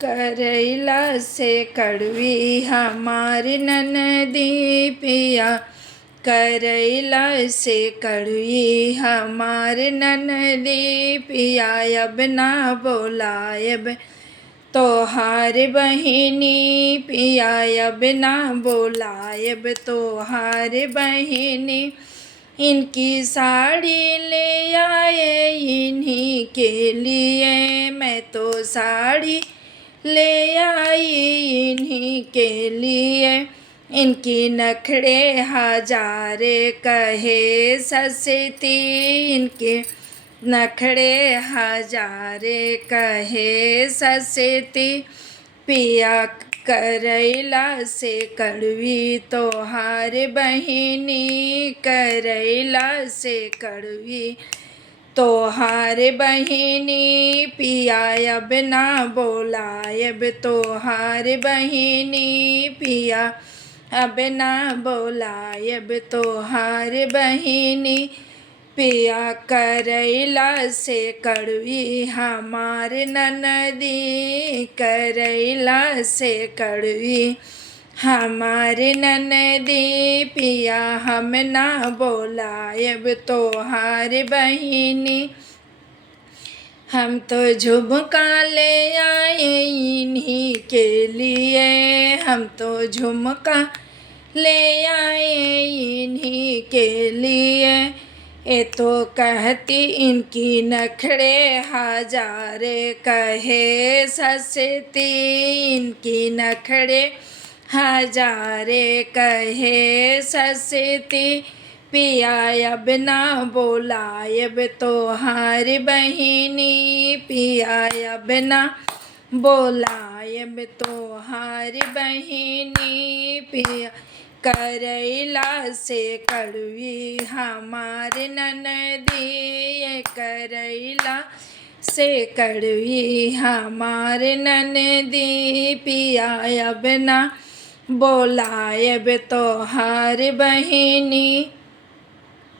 करैला से कड़वी हमारी ननदी पिया, करैला से कड़वी हमारी ननदी पिया। अब ना बोलायब तोहार बहिनी पिया, अब ना बोलायब तोहार बहिनी। इनकी साड़ी ले आए इन्हीं के लिए, मैं तो साड़ी ले आई इन्हीं के लिए। इनकी नखड़े हजारे कहे सस्ती, इनके नखड़े हजारे कहे सस्ती। पिया करैला से कड़वी तोहार बहिनी, करैला से कड़वी तोहार बहिनी पिया। अब ना बोलायब तोहार बहिनी पिया, अब ना बोलायब तोहार बहिनी पिया। करैला से कड़वी हमार ननदी, करैला से कड़वी हमारे ननदी पिया। हम ना बोलायब तोहार बहिनी। हम तो झुमका ले आए इन्हीं के लिए, हम तो झुमका ले आए इन्हीं के लिए। ये तो कहती इनकी नखड़े हजारे कहे सस्ती, इनकी नखड़े हजारे कहे सस्ती। पिया अब ना बोलायब तोहार बहिनी पिया, अब ना बोलायब तोहार बहिनी पिया। करैला से कड़वी हमार ननदी, करैला से कड़वी हमार ननदी पिया। अब ना बोलायब तोहार बहिनी।